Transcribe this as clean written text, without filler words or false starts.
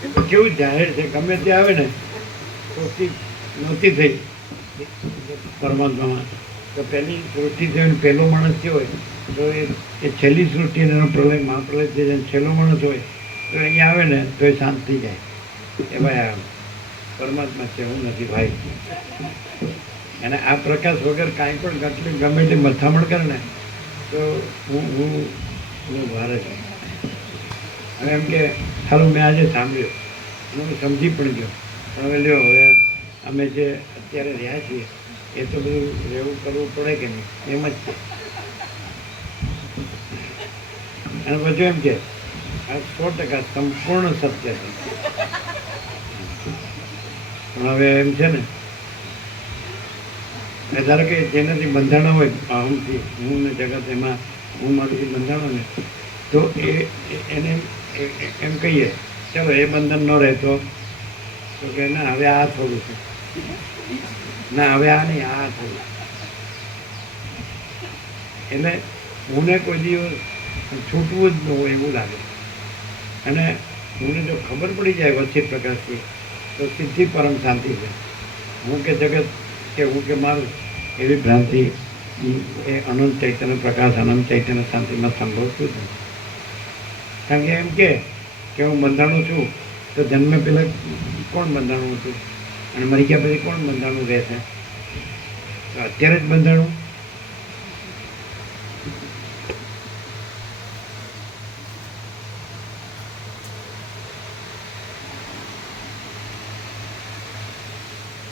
તો કેવું જાહેર છે, ગમે તે આવે ને સૃષ્ટિ નહોતી થઈ પરમાત્મામાં, તો પહેલી સૃષ્ટિ થઈને પહેલો માણસ જે હોય તો એ છેલ્લી સૃષ્ટિ એનો પ્રલય મહાપ્રલય થઈ જાય, છેલ્લો માણસ હોય તો અહીંયા આવે ને તો એ શાંત થઈ જાય એ ભાઈ આ પરમાત્મા છે, હું નથી ભાઈ. અને આ પ્રકાશ વગર કાંઈ પણ કેટલી ગમે તે મથામણ કરે ને તો હું ભારે છું. હવે એમ કે સારું મેં આજે સાંભળ્યું અને હું સમજી પણ ગયો, પણ હવે લ્યો હવે અમે જે અત્યારે રહ્યા છીએ એ તો બધું રહેવું કરવું પડે કે નહીં, એમ જ છે. અને બધું એમ કે આ 100% સંપૂર્ણ સત્ય છે. પણ હવે એમ છે ને ધારો કે જેનાથી બંધાણો હોય અહમથી, હું ને જગત એમાં હું મારુંથી બંધાણો ને તો એને એમ કહીએ ચાલો એ બંધન ન રહે તો કે ના હવે આ થોડું છે, ના હવે આ નહીં આ થોડું. એટલે હુંને કોઈ દિવસ છૂટવું જ ન હોય એવું લાગે. અને હુંને જો ખબર પડી જાય વચ્ચે પ્રકાશથી તો સીધી પરમ શાંતિ છે. હું કે જગત કે હું કે મારું એવી ભ્રાંતિ એ અનંત ચૈતન્ય પ્રકાશ અનંત ચૈતન્ય શાંતિમાં સંભવતું જ નથી. કારણ કે એમ કે હું બંધાણું છું તો જન્મે પહેલાં કોણ બંધાણું હતું અને મરી ગયા પછી કોણ બંધાણું રહેશે? તો અત્યારે જ બંધાણું